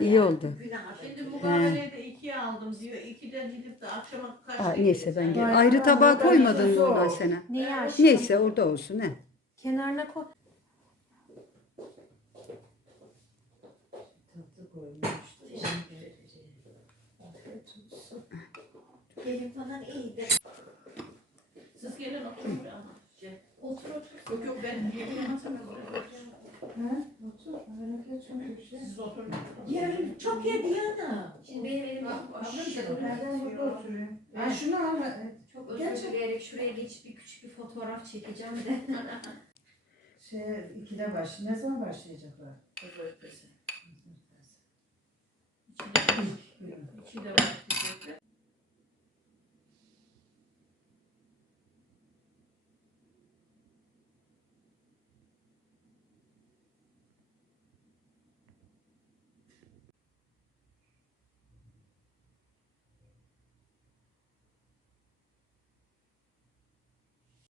İyi oldu. Şimdi bu kahveleri de ikiye aldım diyor. İkiden gidip de akşama kaç Aa, neyse ben gel. Ayrı tabağa koymadın mı Nurhan sana? Neyi aşkım? Neyse orada olsun he. Kenarına koy. Benim falan iyiydi. Siz gelin oturun buraya ama. Otur otur. Yok yok ben yemeğe masama bırakacağım. Ha? Otur. Hareket çünkü şey. Siz oturun. Yarın çok yedi yana. Şimdi benim elim? Ha şunu al. Çok özür dileyerek şuraya geçip bir küçük bir fotoğraf çekeceğim de. Şey ikide baş. Ne zaman başlayacaklar? Özellikle. İlk bölüm. İçi de var.